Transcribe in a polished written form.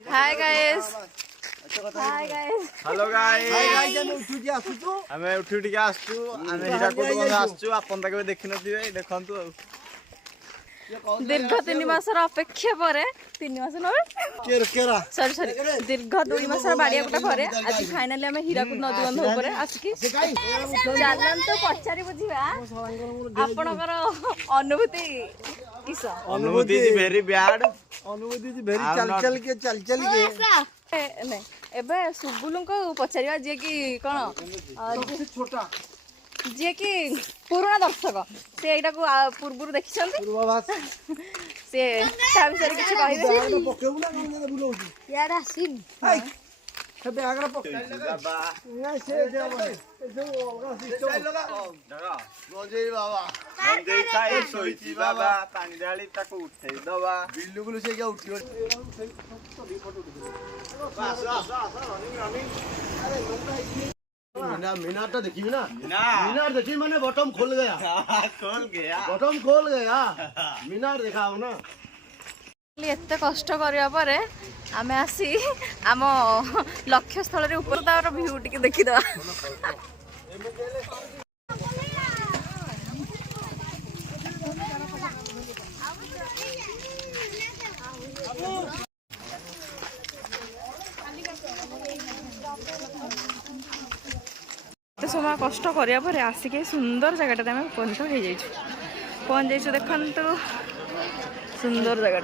hi guys hi guys hello guys हमें उठी उठी आसचु आमे हिराकुद बंध आसचु आपन तक देखि नथिबे देखंतु दीर्घ 3 मासर अपेक्षा परे 3 मास न सॉरी सॉरी दीर्घ 2 मासर बाडिया गुटा परे आज फाइनली हमें हिराकुद नदी बंध ऊपर आसिकी चालन तो पचारि बुझिबा आपनकर अनुभूति किस अनुभूति इज वेरी बैड अनुभूति इज वेरी चल चल के नहीं एबे सुबुलु को पचारिबा जे कि कोन छोटा जे कि पुराना दर्शक से एटा को पूर्वरु देखिछन्ती पूर्वाभास से ता विषय किछ कहिबे पकेउ ना कोन बुलौची यार आसिन सबे आगरा पके बाबा ना से देबे जो अलगा सिस्टम लगा गंजेई बाबा गंजेई खाई सोईची बाबा पानी डाली ताको उठेई दबा बिल्लू गुलू से क्या उठियो बस रनिंग मीनार देखी ना मीनार देखी मैंने बॉटम खोल गया मीनार देखा ना एत कष्ट करिया परे आमे आसी आम लक्ष्य स्थल रे ऊपर तार व्यू टिके देखि दवा एत समय कष्ट करिया परे आसिके सुंदर जगह आम पहुंच जाइछु देखंतु सुंदर जगह